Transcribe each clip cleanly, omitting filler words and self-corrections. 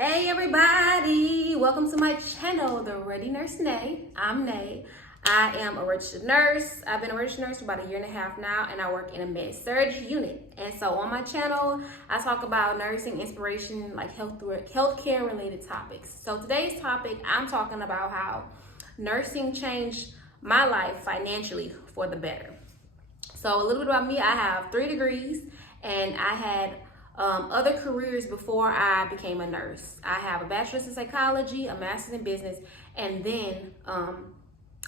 Hey everybody, welcome to my channel, The Ready Nurse Nay. I'm Nay. I am a registered nurse. I've been a registered nurse for about 1.5 years now, and I work in a med-surg unit. And so on my channel, I talk about nursing, inspiration, like healthcare related topics. So today's topic, I'm talking about how nursing changed my life financially for the better. So a little bit about me, I have 3 degrees, and I had other careers before I became a nurse. I have a bachelor's in psychology, a master's in business, and then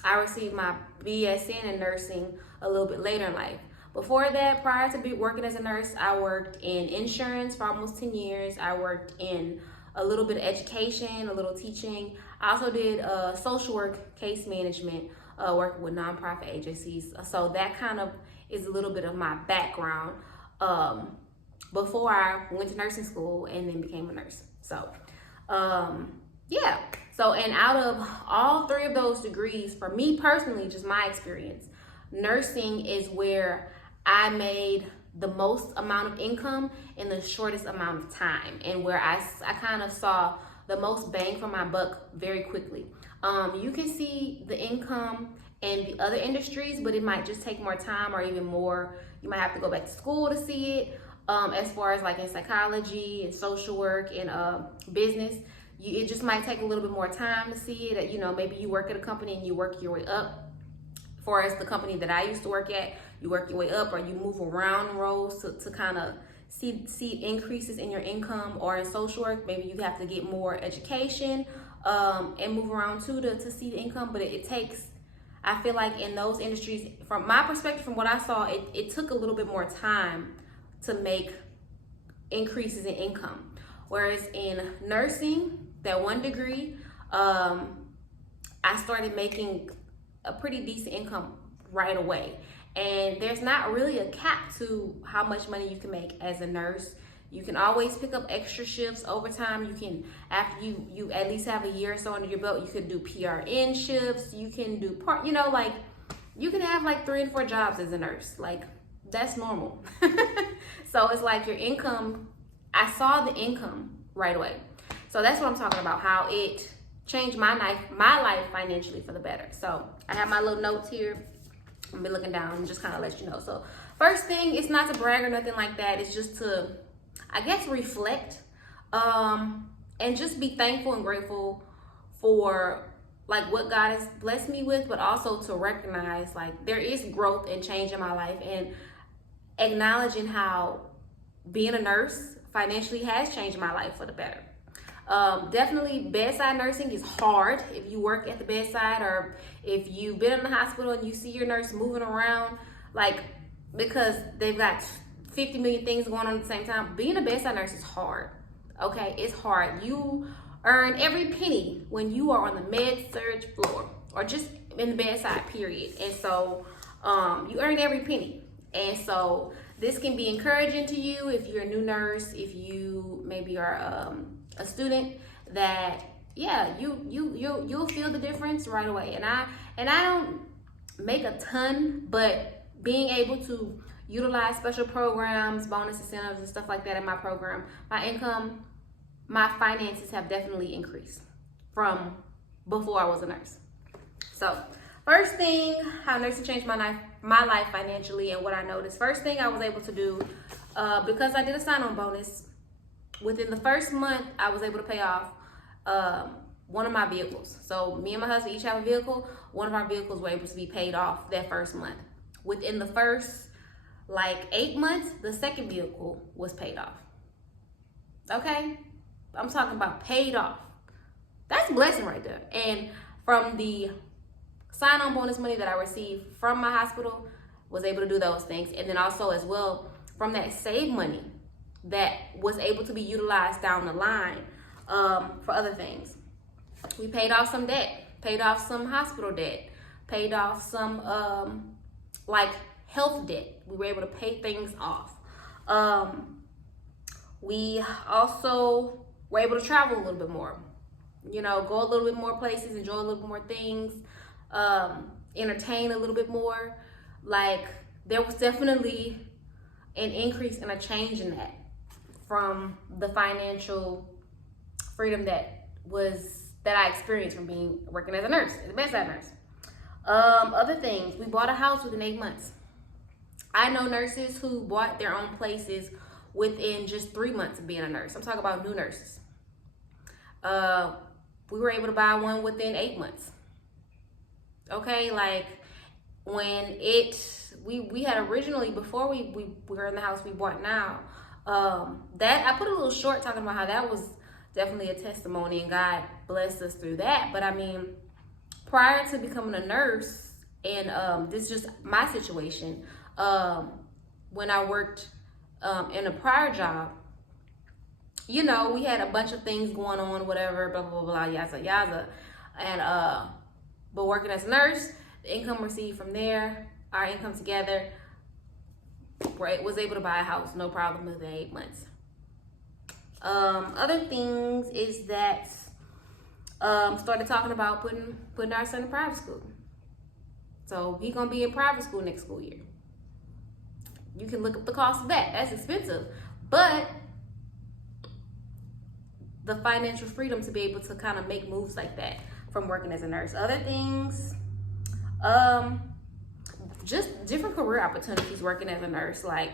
I received my BSN in nursing a little bit later in life. Before that, prior to working as a nurse, I worked in insurance for almost 10 years. I worked in a little bit of education, a little teaching. I also did social work, case management, working with nonprofit agencies. So that kind of is a little bit of my background before I went to nursing school and then became a nurse. So yeah. So, and out of all 3 of those degrees, for me personally, just my experience, nursing is where I made the most amount of income in the shortest amount of time, and where I kind of saw the most bang for my buck very quickly. You can see the income in the other industries, but it might just take more time, or even more, you might have to go back to school to see it. As far as like in psychology and social work and business, it just might take a little bit more time to see it. You know, maybe you work at a company and you work your way up. As far as the company that I used to work at, you work your way up, or you move around roles to kind of see increases in your income. Or in social work, maybe you have to get more education and move around too to see the income. But it takes, I feel like in those industries, from my perspective, from what I saw, it took a little bit more time to make increases in income. Whereas in nursing, that 1 degree, I started making a pretty decent income right away. And there's not really a cap to how much money you can make as a nurse. You can always pick up extra shifts over time. You can, after you at least have a year or so under your belt, you could do PRN shifts. You can do part, like you can have like 3 and 4 jobs as a nurse. Like, that's normal. So it's like your income, I saw the income right away. So that's what I'm talking about, how it changed my life financially for the better. So I have my little notes here. I'm gonna be looking down and just kind of let you know. So first thing, it's not to brag or nothing like that. It's just to, I guess, reflect and just be thankful and grateful for like what God has blessed me with, but also to recognize like there is growth and change in my life, and acknowledging how being a nurse financially has changed my life for the better. Definitely bedside nursing is hard if you work at the bedside, or if you've been in the hospital and you see your nurse moving around, like, because they've got 50 million things going on at the same time. Being a bedside nurse is hard. Okay, it's hard. You earn every penny when you are on the med-surg floor, or just in the bedside period. And so you earn every penny. And so this can be encouraging to you if you're a new nurse, if you maybe are a student, that yeah, you'll feel the difference right away. And I don't make a ton, but being able to utilize special programs, bonus incentives, and stuff like that in my program, my income, my finances have definitely increased from before I was a nurse. So first thing, how nursing changed my life financially, and what I noticed. First thing I was able to do, because I did a sign-on bonus, within the first month, I was able to pay off one of my vehicles. So me and my husband each have a vehicle. One of our vehicles were able to be paid off that first month. Within the first like 8 months, the second vehicle was paid off. Okay? I'm talking about paid off. That's a blessing right there. And from the sign-on bonus money that I received from my hospital, was able to do those things. And then also as well, from that saved money that was able to be utilized down the line for other things. We paid off some debt, paid off some hospital debt, paid off some like health debt. We were able to pay things off. We also were able to travel a little bit more, go a little bit more places, enjoy a little bit more things, entertain a little bit more. Like, there was definitely an increase and a change in that from the financial freedom that I experienced from working as a nurse, as a bedside nurse. Other things, we bought a house within 8 months. I know nurses who bought their own places within just 3 months of being a nurse. I'm talking about new nurses. We were able to buy one within 8 months. Okay, like when we had originally, before we were in the house we bought now, that I put a little short talking about how that was definitely a testimony and God blessed us through that. But I mean, prior to becoming a nurse, and this is just my situation, when I worked in a prior job, you know, we had a bunch of things going on, whatever, blah, blah, blah, yada, yada. And, but working as a nurse, the income received from there, our income together, was able to buy a house, no problem, within 8 months. Other things is that, started talking about putting our son in private school. So he's gonna be in private school next school year. You can look up the cost of that. That's expensive, but the financial freedom to be able to kind of make moves like that from working as a nurse. Other things, just different career opportunities working as a nurse. Like,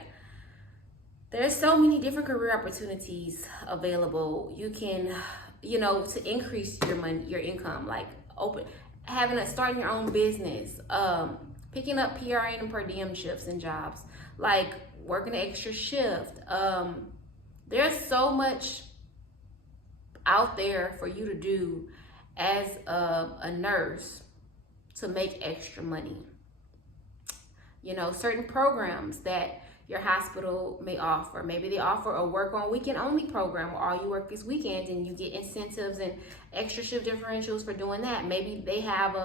there's so many different career opportunities available. You can, you know, to increase your money, your income, like starting your own business, picking up PRN and per diem shifts and jobs, like working an extra shift. There's so much out there for you to do as a nurse to make extra money. You know, certain programs that your hospital may offer. Maybe they offer a work on weekend only program where all you work is weekends and you get incentives and extra shift differentials for doing that. Maybe they have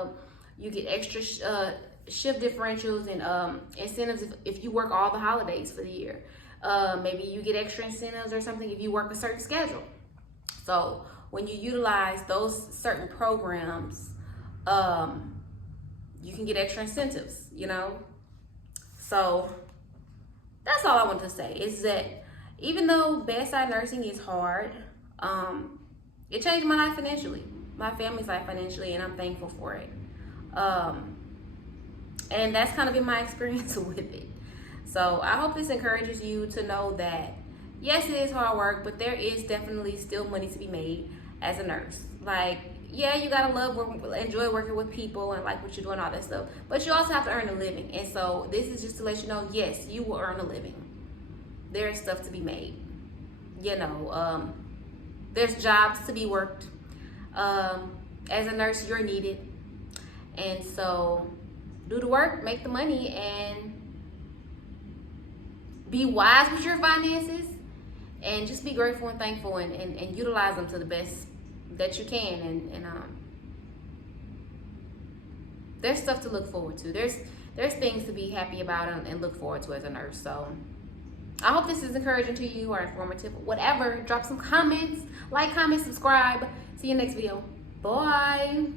you get extra shift differentials and incentives if you work all the holidays for the year. Maybe you get extra incentives or something if you work a certain schedule. So when you utilize those certain programs, you can get extra incentives, you know? So that's all I want to say, is that even though bedside nursing is hard, it changed my life financially, my family's life financially, and I'm thankful for it. And that's kind of been my experience with it. So I hope this encourages you to know that, yes, it is hard work, but there is definitely still money to be made as a nurse. Like, yeah, you gotta enjoy working with people and like what you're doing, all that stuff. But you also have to earn a living. And so this is just to let you know, yes, you will earn a living. There is stuff to be made. You know, there's jobs to be worked. As a nurse, you're needed. And so do the work, make the money, and be wise with your finances, and just be grateful and thankful, and utilize them to the best that you can. And there's stuff to look forward to. There's things to be happy about and look forward to as a nurse. So I hope this is encouraging to you or informative. Whatever, drop some comments, like, comment, subscribe. See you next video. Bye.